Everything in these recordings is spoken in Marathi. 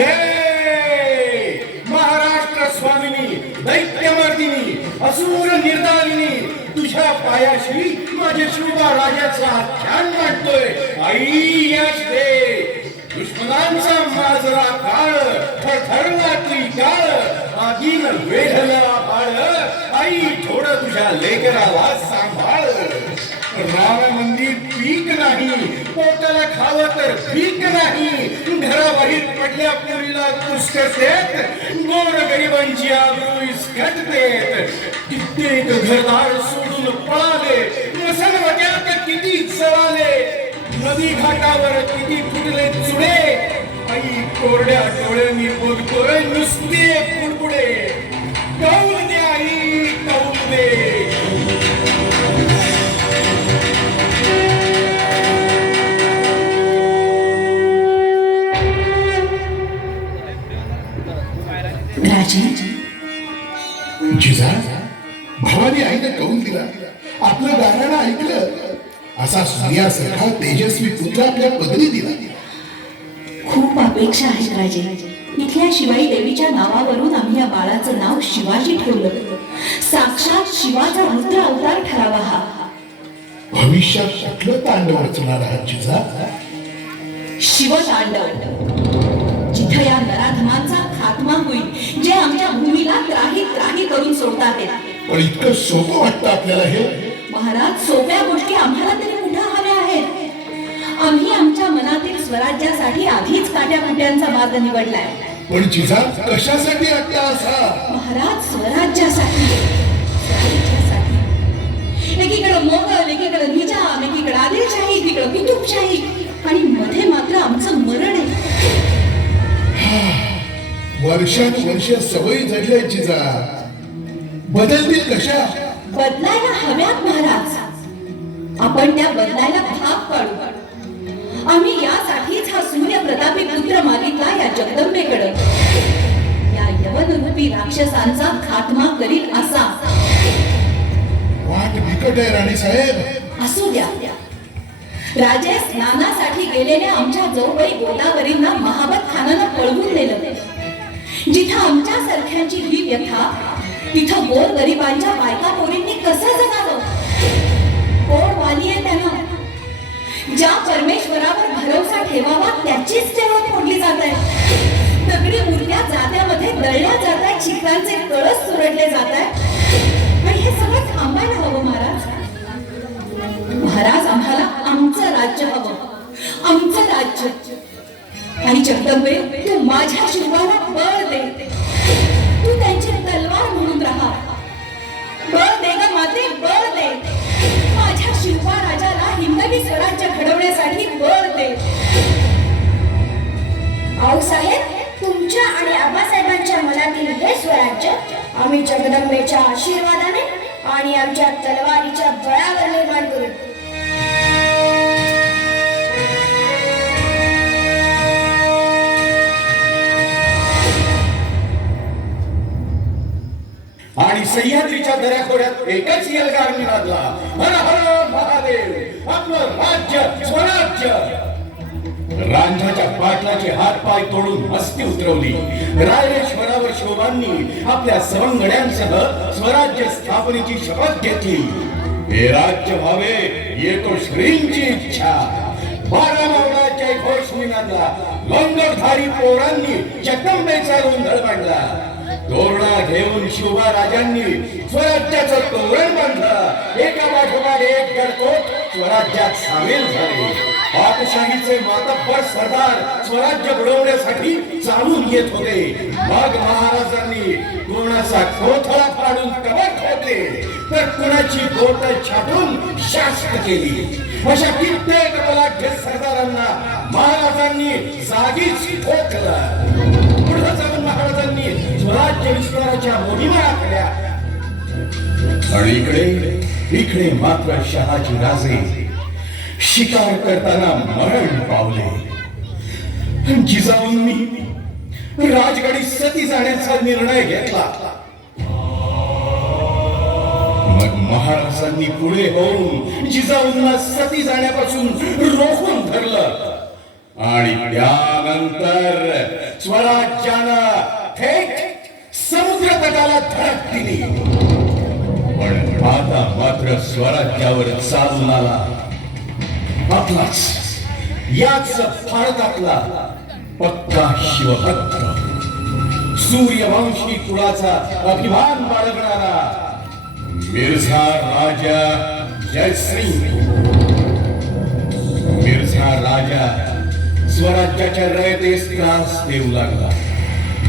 अहिरे महाराष्ट्र स्वामिनी दैत्यमर्दिनी असुर निर्दालिनी तुझ्या पायाशी माझे शिवबा राजाचा ध्यान मांडतोय. आई यश दे. दुश्मनांचा माजरा काळ थरथरला त्रिकाळ आगीन वेढला बाळ. आई थोडं तुझ्या लेकराला सांभाळ. राम मंदिर पीक नाही पोटाला खावं तर पीक नाही. घराबाहेर पडल्या पुरीला कुसकसेत गोर गरिबांची आबरू इसकटतेत. कित्येक घरदार सोडून पळाले मसलवट्यात किती जळाले. नदी घाटावर किती फुटले चुडे. आई कोरड्या डोळ्यांनी बघतोय नुसते पुडपुडे. कौल दे आई कौल दे. जिजा भावाने आईने कौल दिला. आपलं गाणं ऐकलं. असा सूर्यासारखा तेजस्वी पुत्र आपल्या पदरी दिला. खूप अपेक्षा आहेत राजे. इथल्या शिवाई देवीच्या नावावरून आम्ही या बाळाचं नाव शिवाजी ठेवलं. साक्षात शिवाचा रुद्र अवतार ठरावा हा. भविष्यात कुठलं तांडव रचणार आहात जिजा? शिवतांडव. जिथं या नराधमांचा खात्मा होईल जे आमच्या भूमीला त्राही त्राही करून सोडत आहेत. पण इतकं सोपं वाटतं आपल्याला हे? महाराज, सोप्या गोष्टी आम्हाला तरी कुठे हव्या आहेत. आम्ही आमच्या मनातील स्वराज्यासाठी आधीच काट्याकुट्यांचा मार्ग निवडलाय. पण जिजा कशासाठी आता असा? महाराज, स्वराज्यासाठी. एकीकडे मोगल, एकीकडे निजाम, एकीकडे आदिलशाही, एकीकडे कुतुबशाही आणि मध्ये मात्र आमचं मरण आहे. वर्षानुवर्ष सवयी जडल्या जिजा. बदलतील कशा? बदलायला हव्यात महाराज. आपण त्या बदलायला भाग पाडू. आम्ही यासाठीच हा सूर्य प्रतापी पुत्र मागितला या जगदंबेकडे. या यवनरूपी राक्षसांचा खात्मा करील असा. वाट बिकट आहे राणी साहेब. असू द्या. राजे, स्नानासाठी गेलेल्या आमच्या जाऊबाई गोदावरींना महाबत खानानं पळवून नेलं. जिथं आमच्या सारख्यांची ही व्यथा तिथं गोर गरिबांच्या बायका पोरींनी कसं जगावं? कोण वाली आहे त्यानं? ज्या परमेश्वरावर भरोसा ठेवावा त्याचीच तेवढ फोडली जात आहे. दगडी मूर्त्या जात्यामध्ये दळल्या जात आहेत. चिखलांचे कळस चुरडले जात आहेत. आणि हे सगळं थांबायला हवं महाराज. महाराज, आम्हाला आमचं राज्य हवं. आमचं राज्य. आणि जगदंबे, तू माझ्या शिवाला बळ दे. तू त्यांची तलवार म्हणून राहा. बळ दे ग माते, बळ दे. माझ्या शिवा राजाला हिंदवी स्वराज्य घडवण्यासाठी बळ दे. आऊसाहेब, तुमच्या आणि आबासाहेबांच्या मनातील हे स्वराज्य आम्ही जगदंबेच्या आशीर्वादाने आणि आमच्या तलवारीच्या बळावर निर्माण करू. आणि सह्याद्रीच्या दऱ्याखोऱ्यात एकच यलगार निघाला. हर हर महादेव. आपलं राज्य स्वराज्य. रांझाच्या पाटलाचे हात पाय तोडून मस्ती उतरवली. रायरेश्वरावर शोभांनी आपल्या सवंगड्यांसह स्वराज्य स्थापनेची शपथ घेतली. हे राज्य व्हावे येतो श्रींची इच्छा. 12 मावळाच्या घोष निघाला. लंगरधारी पोरांनी जगदंबेचा गोंधळ मांडला. तोरणा घेऊन शिवबा राजांनी स्वराज्याचं तोरण बांधलं. एका पाठोपाठ एक गडकोट स्वराज्यात सामील झाले. पाकशाहीचे मातब्बर सरदार स्वराज्य बुडवण्यासाठी चालून येत होते. मग महाराजांनी कोणाचा कोथळा फाडून कबर ठोकले तर कुणाची बोट छाटून शास्त केली. अशा कित्येक बलाढ्य सरदारांना महाराजांनी जागीच ठोकलं. पुढे जाऊन महाराजांनी स्वराज्य विस्ताराच्या मोहिमा आखल्या. आणि इकडे मात्र शहाजी राजे शिकार करताना मरण पावले. जिजाऊंनी राजगडी सती जाण्याचा निर्णय घेतला. मग महाराजांनी पुढे होऊन जिजाऊंना सती जाण्यापासून रोखून धरलं. आणि त्यानंतर स्वराज्यानं थेट समुद्र तटाला धडक दिली. पण आता मात्र स्वराज्यावर चालून आला आपलाच, याच भारतातला पक्का शिवभक्त, सूर्यवंशी कुळाचा अभिमान बाळगणारा मिर्झा राजा जयसिंग. मिर्झा राजा स्वराज्याच्या रयतेस त्रास देऊ लागला.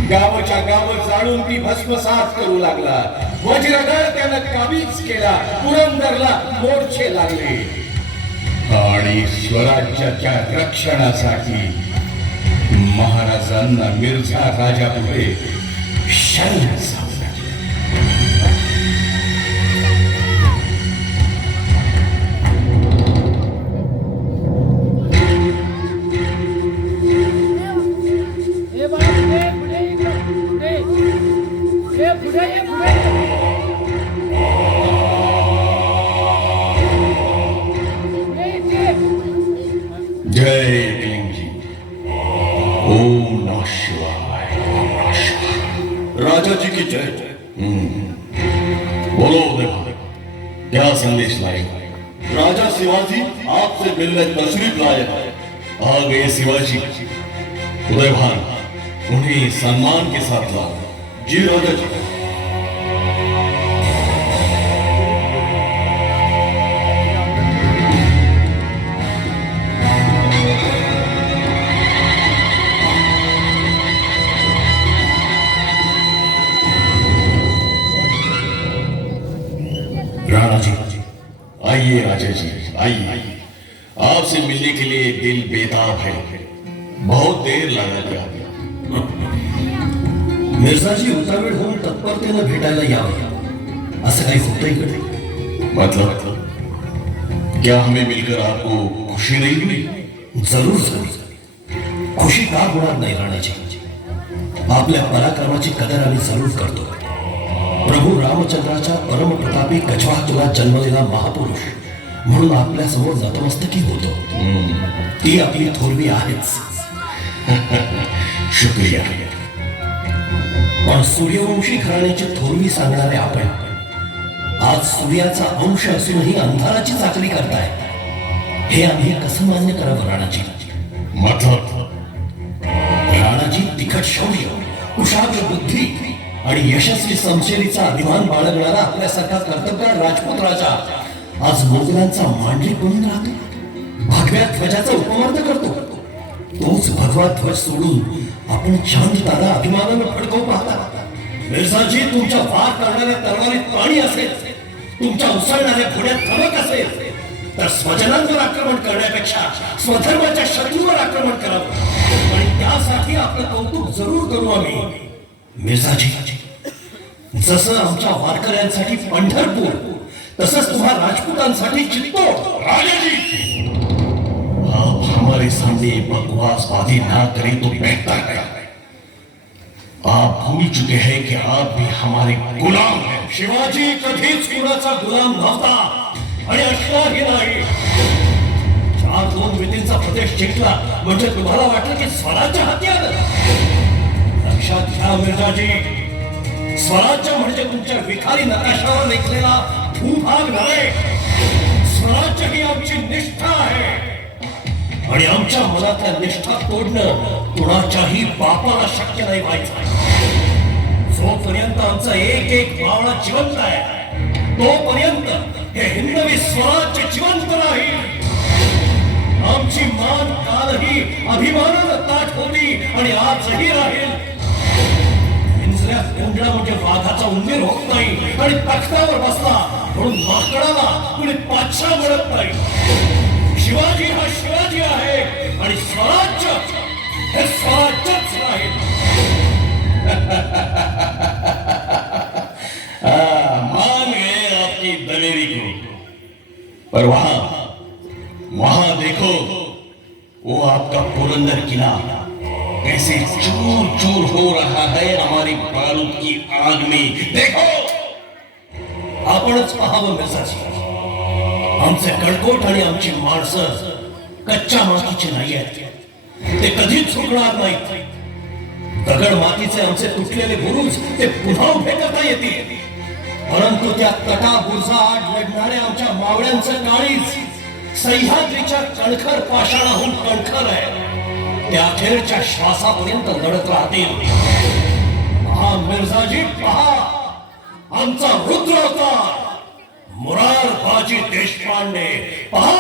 गावाच्या गाव जाळून ती भस्मसात करू लागला. वज्रगड त्यानं काबीज केला. पुरंदरला मोर्चे लागले आणि स्वराज्याच्या रक्षणासाठी महाराजांना मिर्झा राजा पुढे शरण जाऊ लागले. जय भीमजी. ओम नमः शिवाय. ओम नमः शिवाय. राजा जी की जय. बोलो उदय, क्या संदेश लाए? राजा शिवाजी आपसे मिलने तशरीफ लाए हैं। आ गए शिवाजी. उदय भान, उन्हें सम्मान के साथ लाओ. जी राजा जी. राणा जी, आइए राजा जी, आइए. आपसे मिलने के लिए दिल बेताब है. बहुत देर लगा लिया. मिर्झाजी उतावीळ होऊन तत्परतेनं भेटायला यावं असं काही होतं इकडे? मतलब क्या हमें मिलकर आपको खुशी नहीं हुई? जरूर जरूर. खुशी का होणार नाही राणाची? आपल्या पराक्रमाची कदर आम्ही जरूर करतो. प्रभू रामचंद्राच्या परमप्रतापी कछवाहतुला जन्मलेला महापुरुष म्हणून आपल्या समोर नतमस्तकी होतो. ती आपली थोरवी आहेच. शुक्रिया. पण सूर्यवंशी घराण्याची थोरवी सांगणारे आपण आज सूर्याचा अंश असूनही अंधाराची चाकरी करताय. हे आम्ही कसं मान्य करावं राणाजी? मतलब राणाजी तिखट शौर्य, कुशाग्र बुद्धी आणि यशस्वी समशेरीचा अभिमान बाळगणारा आपल्यासारखा कर्तबगार राजपूत राजा आज मोगलांचा मांडली बनून राहतो. भगव्या ध्वजाचा उपमर्द करतो. तोच भगवा ध्वज सोडून आपण चांद तारा अभिमानानं फडकवू पाहता. मिर्झाजी, तुमच्या वार करणाऱ्या तलवारीत पाणी असेल, तुमच्या उसळणाऱ्या घोड्यात धमक असेल, तर स्वजनांवर आक्रमण करण्यापेक्षा स्वधर्माच्या शत्रूवर आक्रमण करावं आणि त्यासाठी आपलं कौतुक जरूर करू आम्ही. मिर्झाजी, जसं आमच्या वारकऱ्यांसाठी पंढरपूर तसंच तुम्हा राजपूतांसाठी चित्तोड. राजाजी, आप हमारे सामने बकवासबाजी ना करें तो बेहतर है. आप भूल चुके हैं कि आप भी हमारे गुलाम हैं. शिवाजी कधीच कुणाचा गुलाम नव्हता आणि असणारही नाही. 4-2 विधींचा प्रदेश जिंकला म्हणजे तुम्हाला वाटलं की स्वराज्य हाती आलं. लक्षात घ्या मिर्झाजी, स्वराज्य म्हणजे तुमच्या विखारी नकाशावर लेखलेला भूभाग नव्हे. स्वराज्य ही आमची निष्ठा आहे आणि आमच्या मनातल्या निष्ठा तोडणं कुणाच्याही बापाला शक्य नाही व्हायचं. जोपर्यंत आमचा एक एक मावळा जिवंत आहे तोपर्यंत हे हिंदवी स्वराज्य जिवंत राहील. आमची मान कालही अभिमानानं ताठ होती आणि आजही राहील. पिंजऱ्यात कोंडला म्हणजे वाघाचा उंदीर होत नाही आणि तख्तावर बसला म्हणून माकडाला कुणी पाचशा मिळत नाही. शिवाजी हा शिवाजी आहे आणि स्वराज्य हे स्वराज्यच राहील. मान गए आपकी दलेरी को, पर वहां देखो, वो आपका पुरंदर किला कैसे चूर चूर हो रहा है हमारी बारूद की आग में. देखो. आपणच पाहावं मिर्झाजी, आमचे कडकोट आणि आमची माणसं कच्च्या मातीची नाही आहेत. ते कधीच झुकणार नाहीत. दगड मातीचे आमचे तुटलेले बुरुज ते पुन्हा उभे करता येतील, परंतु त्या तटा बुरजा आड लढणाऱ्या आमच्या मावळ्यांचं काळीज सह्याद्रीच्या कणखर पाषाणाहून कणखर आहे. त्या अखेरच्या श्वासापर्यंत लढत राहतील. हा मिर्झाजी पहा, आमचा रुद्र अवतार मुरारबाजी देशपांडे पहा.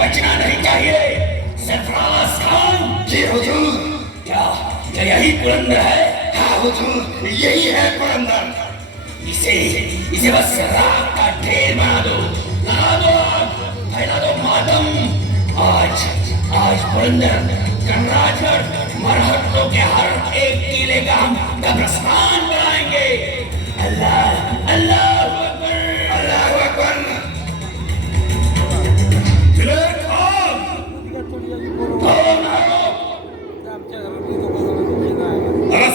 बचना नहीं चाहिए. सरफराज खान जी हुजूर. क्या यही पुरंदर है? हाँ हुजूर, यही है पुरंदर. इसे बस राख का ढेर बना दो, लगा दो आग, फैला दो मातम. आज पुरंदर, गणराजगढ़, मरहट्टों के हर एक किले का हम कब्रिस्तान बनाएंगे. अल्लाह अल्लाह अकबर, अल्लाह अकबर.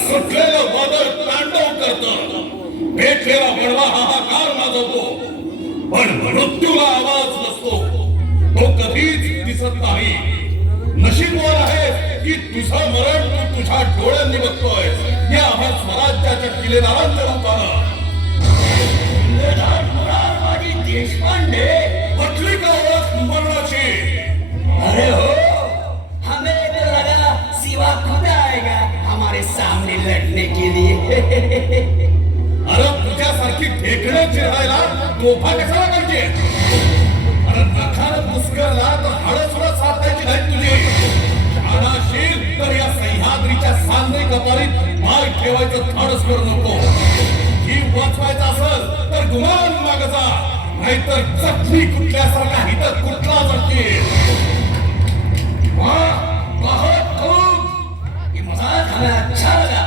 सुटलेलं वादळ तांडव करतं, पेटलेला बडवा हाहाकार माजवतो, पण मृत्यूला आवाज नसतो. तो कधीच दिसत नाही. नशीबवान आहे की तुझं मरण तू तुझ्या डोळ्यांनी बघतोय या आम्हा स्वराज्याच्या किल्लेदारांच्या रूपानं. मुरारबाजी देशपांडे पटली का ओळख मरणाची? अरे हो, हमें तो लगा सिवा खुदा आएगा हमारे सामने लड़ने के लिए. अरे तुझ्यासारखी ठेकणे चिरायला तोफा कशाला पाहिजे? अरे नखानं मुस्करला तर हाडं सुद्धा साधायची नाही तुझी. अनाशील तर या सह्याद्रीच्या सांदे कपारीत पाय ठेवायचं धाडस करू नको. जीव वाचवायचा असेल तर गुमान मागं जा, नाहीतर जखमी कुठल्यासारखा हित कुठला जातील. बहुत खूब, ये मजाक हमें अच्छा लगा.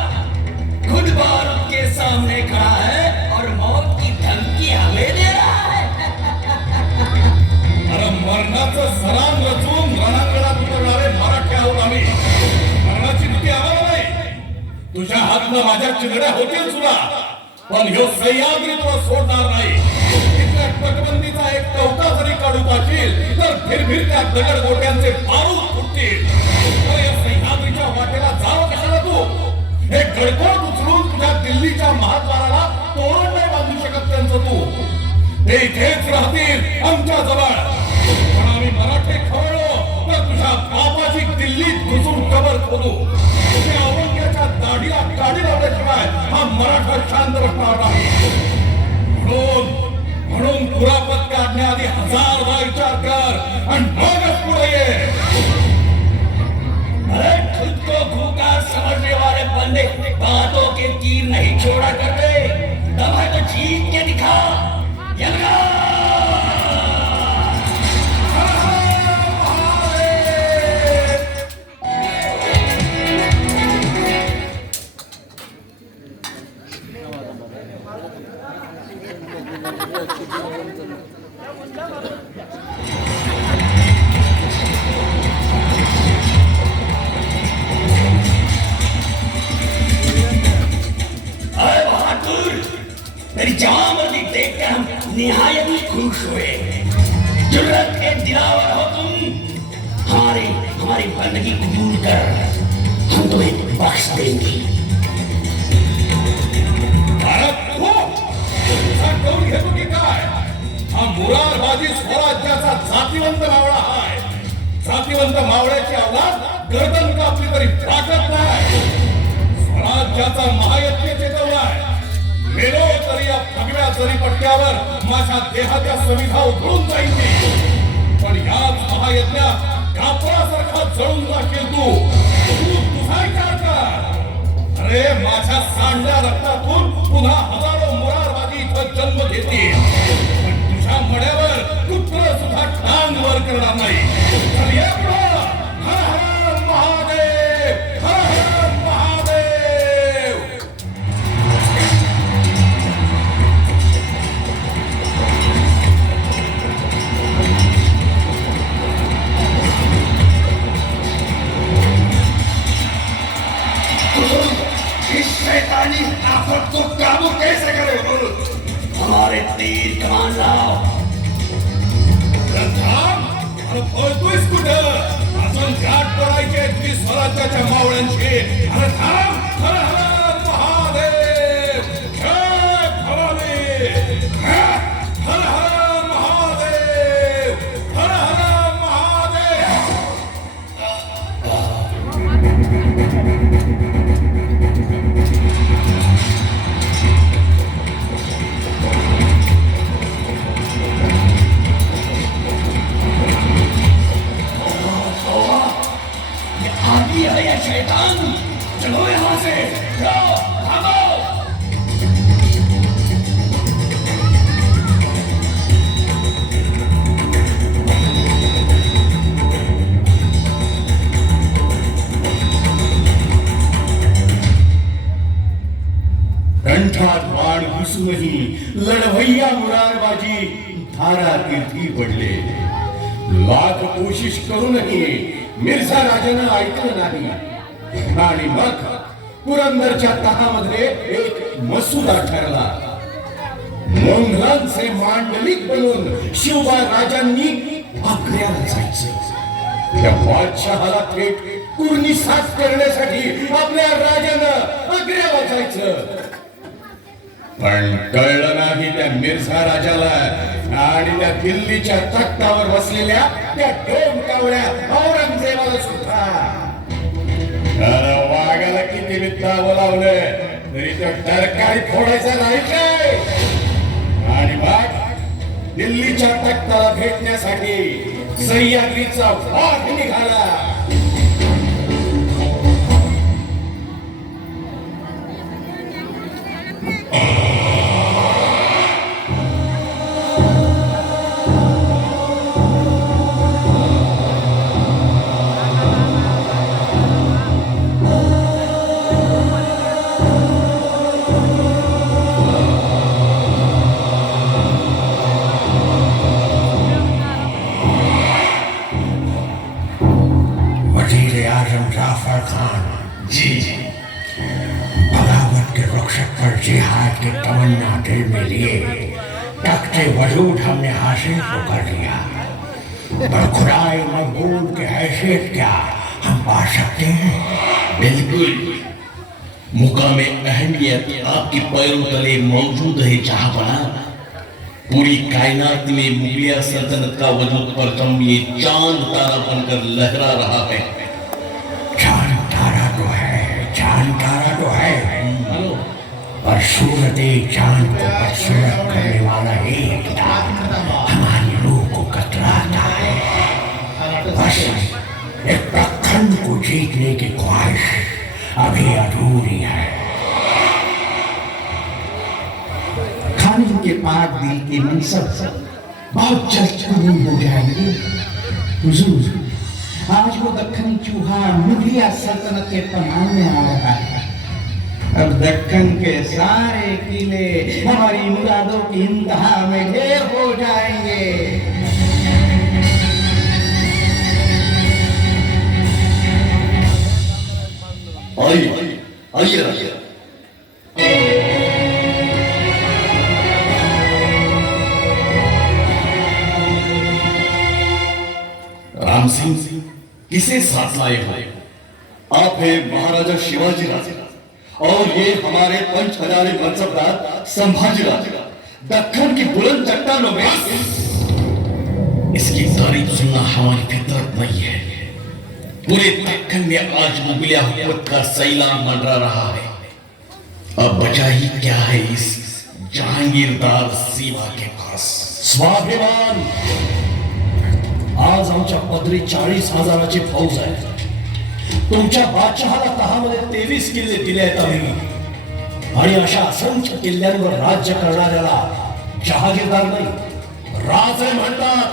खुद बारूद के सामने खड़ा है और मौत की धमकी हमें दे रहा है. अरे मरणाचं सराम रचून रणांगणात उतरणारे मराठी आहोत आम्ही. मरणाची भीती आम्हाला नाही. तुझ्या हातनं माझ्या चिंगड्या होतील सुद्धा, पण ह्यो सह्याद्री तुला सोडणार नाही. तिथल्या तटबंदीचा एक कवटा जरी काढू पाशील तर फिरफिरत्या दगड गोट्यांचे बारूद फुटतील. अरे या सह्याद्रीच्या वाटेला जावं कशाला तू? हे गडकोट उचलून तुझ्या दिल्लीच्या महाद्वाराला तोरण नाही बांधू शकत त्यांचं तू. ते इथेच राहतील आमच्या जवळ. पण आम्ही मराठे खवळलो तर तुझ्या बापाची दिल्लीत घुसून कबर खोदू. त्या औरंग्याच्या दाढीला काडी लावल्याशिवाय हा मराठा शांत बसणार नाही. म्हणून कुरापत काढण्याआधी 1000 वेळा विचार कर आणि मगच पुढे ये. अरे खुद को खूंखार समझने वाले बंदे बातों के तीर नहीं छोड़ा करते. दम है तो जीत के दिखा. मेरी जवानी देखकर हम निहायत ही खुश हुए. जुर्रत के दिलावर हो तुम. हमारी बंदगी कबूल कर, हम तुम्हें बख्श देंगे. घेतो की काय? हा मुरारबाजी स्वराज्याचा जातिवंत मावळा आहे. जातिवंत मावळ्याची अवलाद गर्दन कापली तरी ताकद नाही. स्वराज्याचा महायज्ञ चेतवलाय. मेलो तरी या भगव्या जरीपट्ट्यावर माझ्या देहाच्या सविधा उघडून जाईल. पण याच महायज्ञात कापडासारखा जळून जाशील तू. तुझा विचार कर. अरे माझ्या सांडल्या रक्तातून पुन्हा हजारो मुरारबाजी इथं जन्म घेतील. पण तुझ्या मड्यावर कुत्र सुद्धा टांग वर करणार नाही. तर ये पुढं. हर हर महादेव, हर हर महादेव. काबू कैसे करे बुरुज? हमारे तीर कमान लाओ. थांब. अरे पळतोयस कुठं? अजून गाठ पडायची आहे तुझी स्वराज्याच्या मावळ्यांची. अरे थांब. हर हर महादेव. जय भवानी. हर हर महादेव. हर हर महादेव. आदि है ये शैतान. चलो यहाँ से. जाओ, भागो. कंठात बाण घुसूनही लढवय्या मुरारबाजी धारा तीर्थी पडले. लाख कोशिश करूनही मिर्झा राजानं ऐकलं नाही. आणि मग पुरंदरच्या तहामध्ये एक मसुदा ठरला. मोंघलांचे मांडलिक बनून शिवबा राजांनी आग्र्याला जायचं. त्या बादशहाला थेट कुर्णी साफ करण्यासाठी आपल्या राजानं आग्र्याला जायचं. पण कळलं नाही त्या मिर्झा राजाला आणि त्या दिल्लीच्या तख्तावर बसलेल्या त्या दोन कावळ्या औरंगजेबाला सुद्धा. अरे वाघाला किती मित्ता बोलावलं तरी तो टरकारी फोडायचा नाही काय. आणि मग दिल्लीच्या तख्ताला भेटण्यासाठी सह्याद्रीचा वाघ निघाला. जाफर खान जी बगावत के रुखसत पर जिहाद की तमन्ना दिल में लिए तख्ते वजूद हमने हासिल तो कर लिया, पर खुदाई मकबूल की हैसियत क्या हम पा सकते हैं? बिल्कुल. मुकाम अहमियत आपके पैरों तले मौजूद है जहांपना. पूरी कायनात में मुगलिया सल्तनत का वजूद परचम ये चांद तारा बनकर लहरा रहा है. चांद तारा तो है, पर सूरत चांद को बदसूरत करने वाला एक हमारी रूह को कतराता है. बस एक प्रखंड को जीतने की ख्वाहिश अभी अधूरी है. खालिद के पाक दिल के मनसब बहुत जल्द कबूल हो जाएंगे. हुजूर, आज वो दक्खनी चूहा मुगलिया सल्तनत के पनाह में आ रहा है. अब दक्खन के सारे किले हमारी मुरादों की इंतहा में ढेर हो जाएंगे. आइए आइए राजा. राम सिंह किसे साथ लाए हो? आप हैं महाराजा शिवाजी राजे और ये हमारे पंच हजारे मनसबदार संभाजी राजे. दक्खन की बुलंद चट्टानों में इसकी तारीफ सुनना हमारी फितरत नहीं है. पूरे दक्खन में आज मुगलिया हुकूमत का सैलाब मंडरा रहा है. अब बचा ही क्या है इस जहांगीरदार सीमा के पास? स्वाभिमान. आज आमच्या पदरी 40,000ची फौज आहे. तुमच्या बादशहाला तहामध्ये 23 किल्ले दिले आहेत आम्ही. आणि अशा असंख्य किल्ल्यांवर राज्य करणाऱ्याला जहागीरदार नाही, राजे म्हणतात.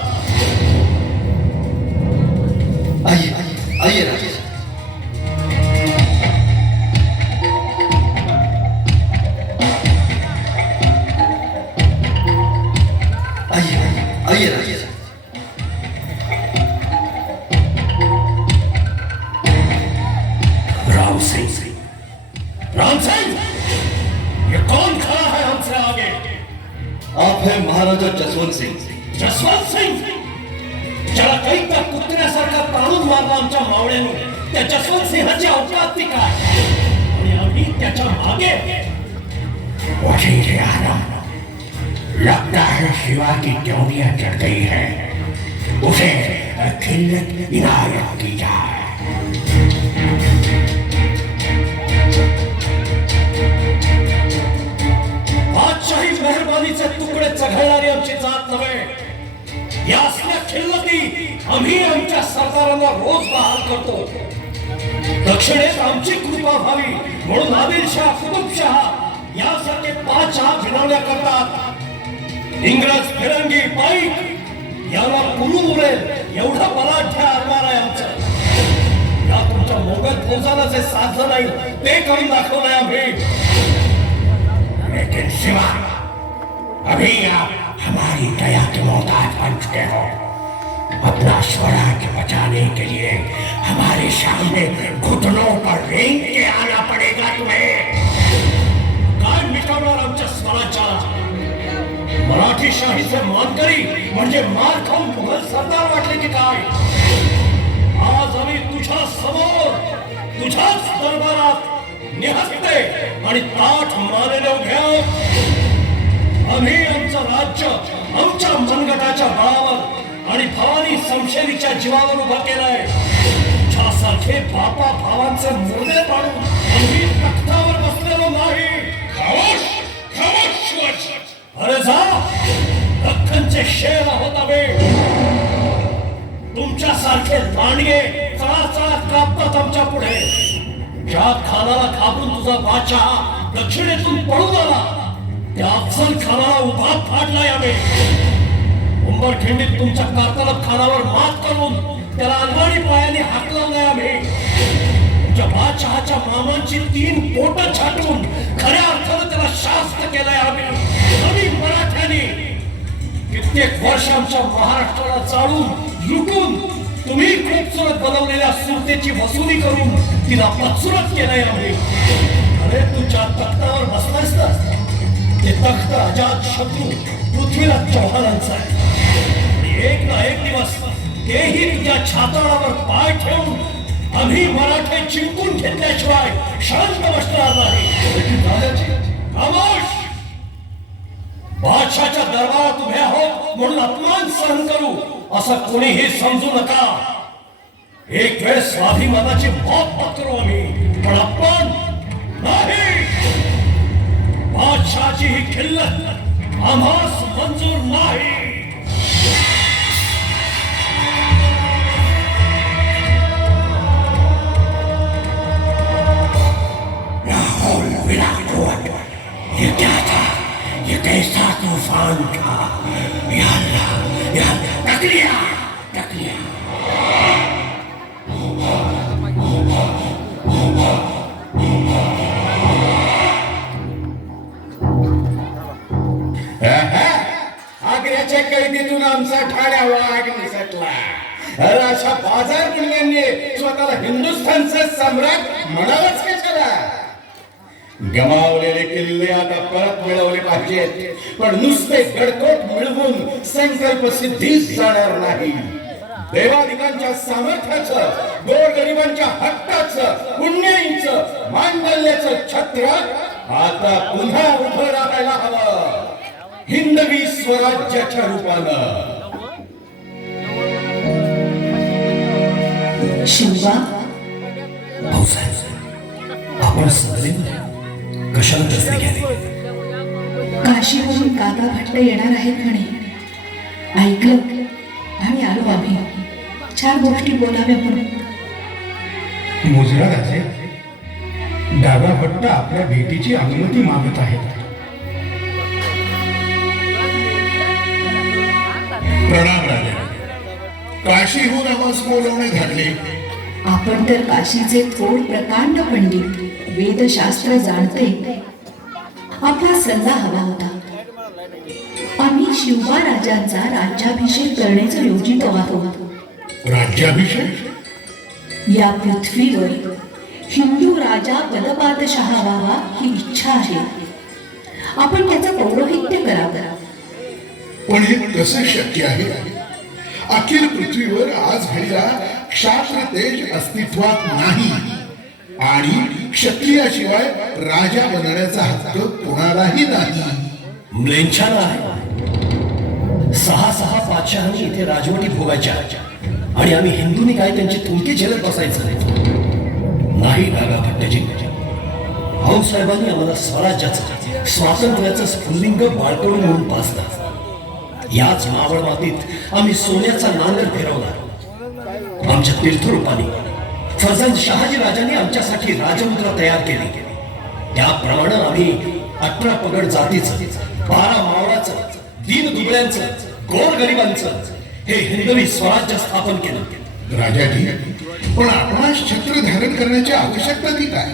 आइए आइए राजा. आइए आइए राजा. राम सिंह, ये कौन खड़ा है हमसे आगे? आप है महाराजा जसवंत सिंह। जसवंत सिंग, ज्याला काही त्या कुत्र्यासारखा ताणून मारला आमच्या मावळ्याने, त्या जसवंत सिंहाची औकात ती काय? आणि आम्ही त्याच्या मागे. वजीर आलम, लगता है शिवा की ड्योनियां चढ़ गई है, उसे खिल्लत इनायत की जाए। बादशाही मेहरबानीचे तुकडे चघळणारी आमची जात नव्हे. या असल्या खिल्लती आम्ही आमच्या सरदारांना रोज बहाल करतो. दक्षिणेत आमची कृपा व्हावी म्हणून आदिलशाह, कुतुबशाह यासारखे बादशाह विनवण्या करतात. इंग्रज, फिरंगी, पाईक याला पुरून उरेल एवढा बलाढ्य आरमार आहे आमचं. या तुमच्या मोगल फौजाला जे साधलं नाही ते करून दाखवलंय आम्ही. लेकिन शिवा, अभी आप हमारी दया के मोहताज बन चुके हो। अपना स्वराज्य बचाने के लिए हमारे सामने घुटनों पर रेंग के आना पड़ेगा तुम्हें। काय मिटवणार आमच्या स्वराज्याला? मराठी शाहीचे मानकरी म्हणजे मार खाऊन मुघल सरदार वाटले की काय? आज आम्ही तुझ्या समोर, तुझ्याच दरबारात निहत्ते आणि ताठ मानेने उभे आहोत. आम्ही आमचं राज्य आमच्या मनगटाच्या बळावर आणि भवानी समशेरीच्या जीवावर उभा केलाय. तुझ्यासारखे बापा भावांचे मुर्दे पाडून आम्ही तख्तावर बसलेलो नाही. खामोश खामोश शिवाजी. अरे जा, दख्खनचे शेर आहोत आम्ही. तुमच्यासारखे लांडगे चळा चळा कापतात आमच्या पुढे. ज्या खानाला घाबरून तुझा बादशाह दक्षिणेतून पळून आला त्या अफजल खानाला उभा फाडलाय आम्ही. उंबरखिंडीत तुमच्या कारतलब खानावर मात करून त्याला अनवाणी पायाने हाकलवलंय आम्ही. तुमच्या बादशहाच्या मामांची 3 बोटं छाटून खऱ्या अर्थानं त्याला शास्त केलंय आम्ही. आम्ही मराठ्यांनी कित्येक वर्ष आमच्या महाराष्ट्राला चालून लुटून तुम्ही खूपसुरत बनवलेल्या सुरतेची वसुली करून तिला बदसुरत केलंय आम्ही. अरे तुझ्या तख्तावर बसलायस ना, ते तख्त अजात शत्रू पृथ्वीराज चव्हाणांचा आहे. आणि एक ना एक दिवस तेही तुझ्या छाताडावर पाय ठेवून आम्ही मराठे जिंकून घेतल्याशिवाय शांत बसणार नाही. खामोश! बादशाच्या दरबारात उभे आहोत म्हणून अपमान सहन करू असं कोणीही समजू नका. एक वेळ स्वाभिमानाची मौत पत्करू आम्ही, पण अपमान नाही. बादशाची ही खिल्लत आम्हास मंजूर नाही. ये क्या था? ये कैसा तूफान था? या अल्लाह, या अल्लाह, टक लिया, टक लिया। आग्र्याच्या कैदीतून आमचा ठाण्या वाघ निसटला. अरे अशा बाजार पुण्याने स्वतःला हिंदुस्थानचा सम्राट म्हणावंच कशाला? गमावलेले किल्ले आता परत मिळवले पाहिजेत, पण नुसते गडकोट मिळवून संकल्प सिद्धीच जाणार नाही. देवादिकांच्या सामर्थ्याचं, गोरगरिबांच्या हक्काचं, पुण्याईंचं, मांडल्याचं छत्र आता पुन्हा उभं राहायला हवं, हिंदवी स्वराज्याच्या रूपानं. शिवा, भाऊसाहेब, आपण सगळे कशाला तसले गेले? काशीवरून काका भट्ट येणार आहेत म्हणे, ऐकलं आणि आलो आम्ही. 4 गोष्टी बोलाव्या म्हणून. मुजरा राजे, दादा भट्ट आपल्या भेटीची अनुमती मागत आहेत. प्रणाम राजे. काशीहून आम्हास बोलवणे घडले. आपण तर काशीचे थोर प्रकांड पंडित, वेदशास्त्र जाणते. आपला सल्ला हवा होता. आम्ही शिवबा राजांचा राज्याभिषेक करण्याचं योजित आहोत. राज्याभिषेक? या पृथ्वीवर हिंदू राजा पदपादशहा व्हावा ही इच्छा आहे. आपण त्याचं पौरोहित्य करावं. पण हे कसं शक्य आहे? अखिल पृथ्वीवर आज घडीला क्षात्र तेज अस्तित्वात नाही आणि क्षत्रियाशिवाय राजा बनण्याचा हक्क कोणालाही नाही. म्लेच्छाला आहे. 6 पातशहांनी इथे राजवटी भोगायच्या आणि आम्ही हिंदूंनी काय त्यांची तुमकी झेलत बसायचं नाही. दादा भट्टजी, भाऊसाहेबांनी आम्हाला स्वराज्याचं स्वातंत्र्याचं स्फुल्लिंग बाळकडून म्हणून पाजलं. याच मावळ मातीत आम्ही सोन्याचा नांगर फिरवला. आमच्या तीर्थरूपाने फर्जंद शहाजी राजांनी आमच्यासाठी राजमुद्रा तयार केली. त्याप्रमाणे आम्ही 18 पगड जातीचं, 12 मावळाचं, दीन दुबळ्यांचं, गोरगरिबांचं हे हिंदवी स्वराज्य स्थापन केलं. राजाजी, पण आपणास छत्र धारण करण्याची आवश्यकता ती काय?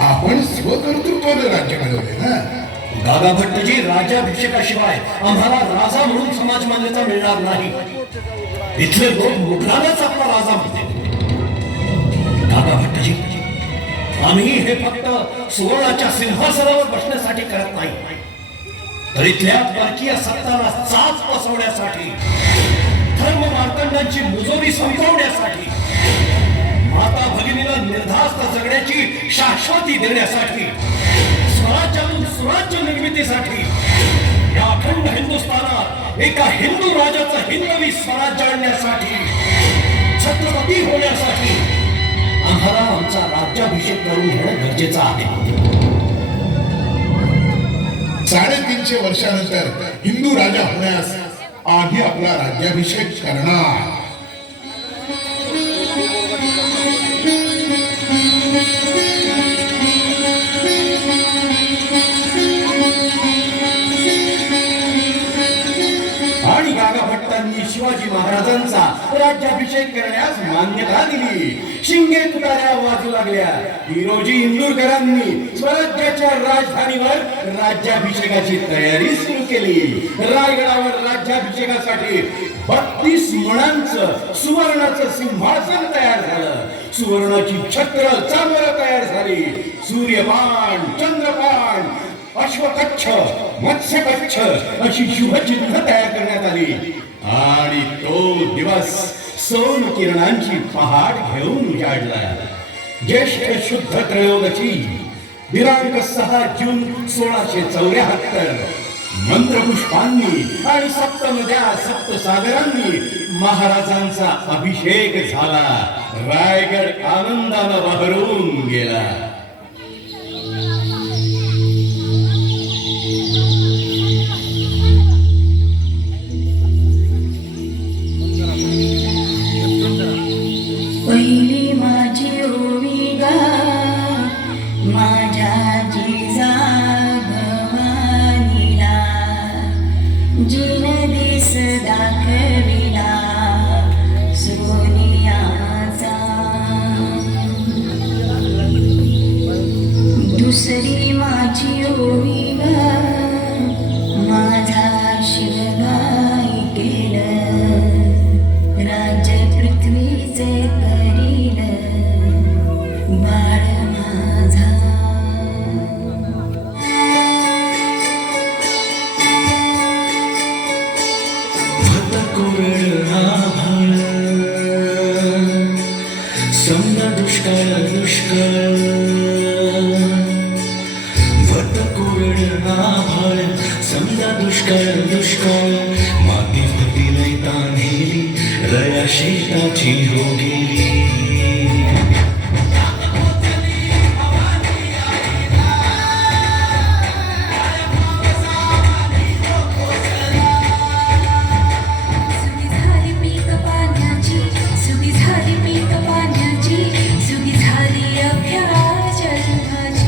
आपण स्वकर्तृत्वाने राज्य मिळवले ना. दादा भट्टजी, राज्याभिषेकाशिवाय आम्हाला राजा म्हणून समाज मान्यता मिळणार नाही. इथले लोक मुघलांनाच आपला राजा म्हणते. दादा भट्टजी, आम्ही हे फक्त सुवर्णाच्या सिंहासनावर बसण्यासाठी करत नाही, तर इथल्या परकीय सत्ताला चाच बसवण्यासाठी, धर्म मार्तंडांची मुजोरी संपवण्यासाठी, माता भगिनीला निर्धास्त जगण्याची शाश्वती देण्यासाठी, स्वराज्यातून स्वराज्य निर्मितीसाठी, या अखंड हिंदुस्थानात एका हिंदू राजाचं हिंदवी स्वराज्य आणण्यासाठी, छत्रपती होण्यासाठी आम्हाला आमचा राज्याभिषेक करून घेणं गरजेचं आहे. 350 वर्षानंतर हिंदू राजा होण्यास आधी आपला राज्याभिषेक करणार. आणि गागा भट्टांनी शिवाजी महाराजांचा राज्याभिषेक करण्यास मान्यता दिली. शिंगे तुताऱ्या वाजू लागल्या. हिरोजी इंदूरकरांनी स्वराज्याच्या राजधानीवर राज्याभिषेकाची तयारी सुरू केली. रायगडावर राज्याभिषेकासाठी 32 मणांचं सुवर्णाचं सिंहासन तयार झालं. सुवर्णाची छत्र चांदर तयार झाली. सूर्यपान, चंद्रपान, अश्वकच्छ, मत्स्यकच्छ अशी शुभचिन्ह तयार करण्यात आली. आणि तो दिवस सोन किरणांची पहाट घेऊन उजाडला. ज्येष्ठ शुद्ध त्रयोदशी दिनांक 6 जून 1674 मंत्रपुष्पांनी आणि सप्त नद्या सप्त सागरांनी महाराजांचा अभिषेक झाला. रायगड आनंदानं बहरून गेला. पहिली माझी ओवी गा माझ्या जिजाभवानीला, जिन दिस दाखविला सोनियाचा. दुसरी माझी ओवी गा माझा शिवगाई केलं, राज्य पृथ्वीचे करील बाळ माझा. समजा दुष्काळ दुष्काळ भट कोरड आभाळ, समजा दुष्काळ दुष्काळ माती भरती तान्हेली रया शेताची हो गेली. जन्माची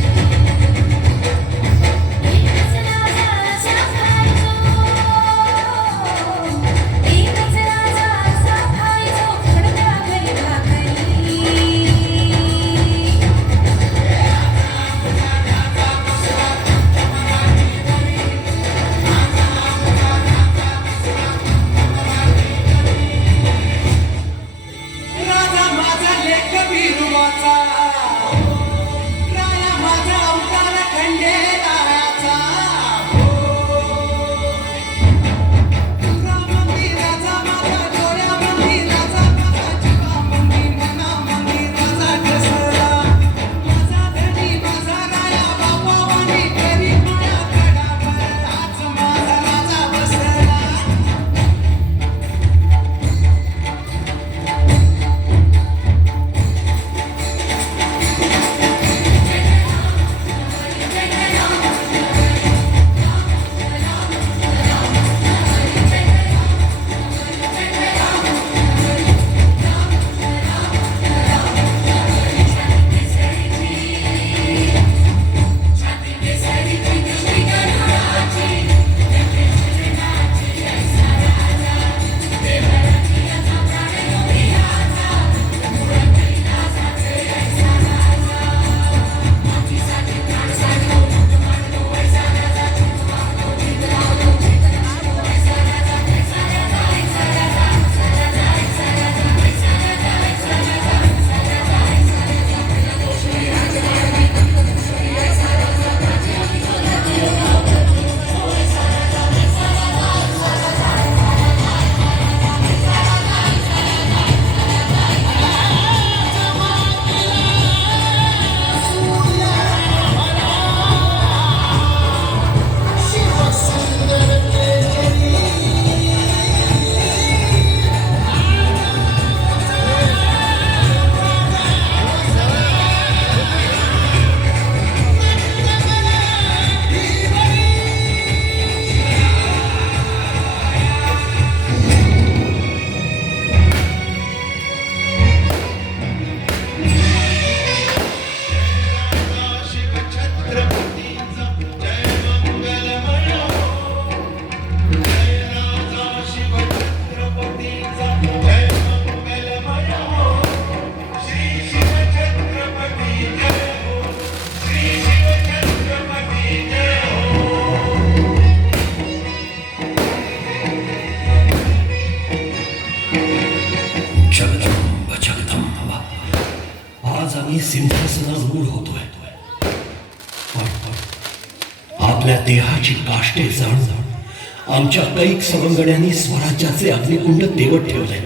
आपल्या देहाची काष्टे जाणून आमच्या कैक सवंगड्यांनी स्वराज्याचे अग्निकुंड तेवत ठेवले.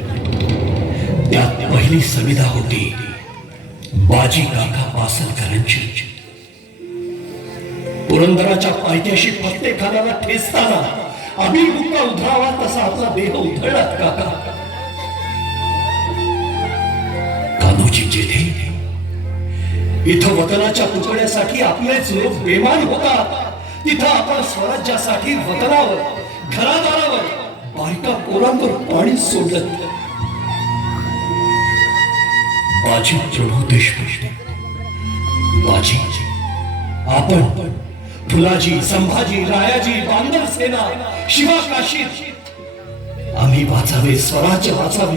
त्यात पहिली संविधा होती बाजी काका पासलकरांची. पुरंदराच्या पायथ्याशी फत्तेखानाला ठेचताना अबिल बुक्का उधळावा तसा आपला देह उधळलात काका. कान्होजी जेथे इथं वतनाच्या तुकड्यासाठी आपलेच लोक बेमान होतात, तिथं आपण स्वराज्यासाठी वतनावर, घरादारावर, बायका पोरांवर पाणी सोडलं. बाजी प्रणव देशमुख, बाजी आपण, फुलाजी, संभाजी, रायाजी, बांदर सेना, शिवा काशी, आम्ही वाचावे, स्वराज्य वाचावे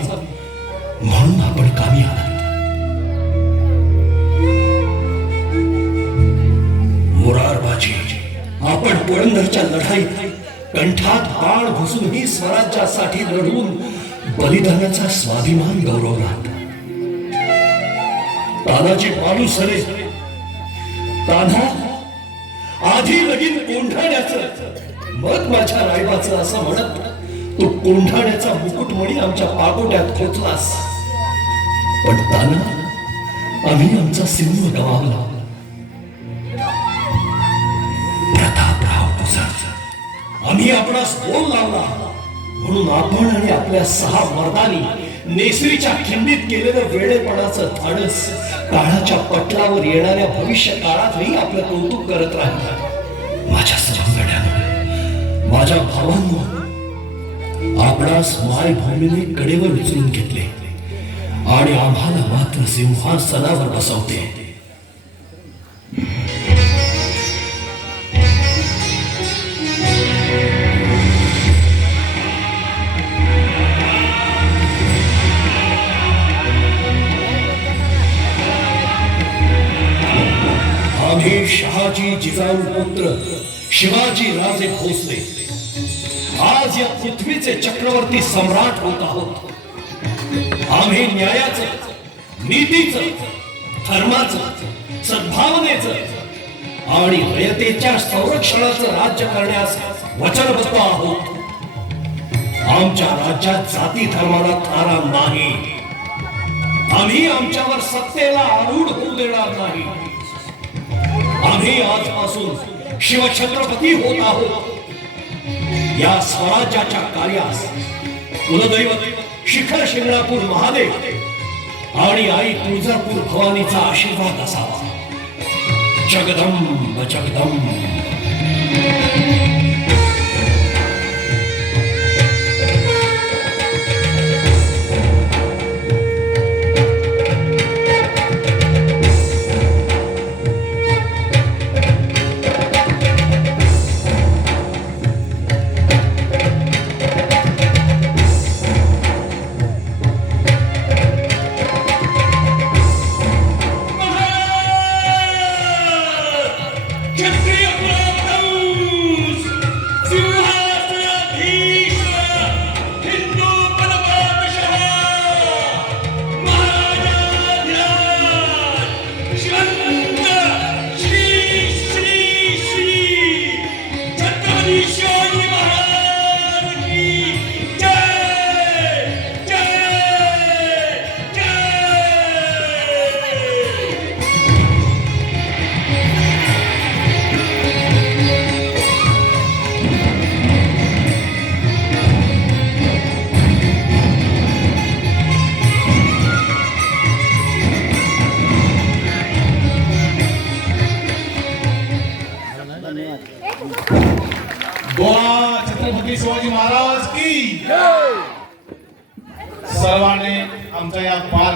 म्हणून आपण कामी आलात. मोरारबाजी, आपण पुरंदरच्या लढाईत कंठात बाण घुसूनही स्वराज्यासाठी लढून बलिदानाचा स्वाभिमान गौरवलात. तानाजी मालुसरे, तान्हा आधी लगीन कोंढाण्याचं मग माझ्या रायबाचं असं म्हणत तू कोंढाण्याचा मुकुटमणी आमच्या पागोट्यात खोचलास. पण ताना, आम्ही आमचा सिंह गमावला. प्रतापराव गुजर, आम्ही आपणास बोल लावला म्हणून आपण आणि आपल्या 6 मर्दानी नेसरीच्या खिंडीत केलेलं वेळेपणाचं धाडस काळाच्या पटलावर येणाऱ्या भविष्य काळातही आपलं कौतुक करत राहिला. माझ्या सवंगड्यानं, माझ्या भावांनो, आपणास मायभूमीने कडेवर उचलून घेतले आणि आम्हाला मात्र सिंहासनावर बसवते. आम्ही शहाजी जिजाऊ पुत्र शिवाजी राजे भोसले आज या पृथ्वीचे चक्रवर्ती सम्राट होत आहोत. आम्ही न्यायाचं, नीतीचं, धर्माचं, सद्भावनेचं आणि रयतेच्या संरक्षणाचं राज्य करण्यास वचनबद्ध आहोत. आमच्या राज्यात जाती धर्माला थारा नाही. आम्ही आमच्यावर सत्तेला आरूढ होऊ देणार नाही. आम्ही आजपासून शिवछत्रपती होत आहोत. या स्वराज्याच्या कार्यास कुलदैवत शिखर शिंगणापूर महादेव आणि आई तुळजापूर भवानीचा आशीर्वाद असावा. जगदंब जगदंब. बोला छत्रपती शिवाजी महाराज की. सर्वांनी आमच्या या पार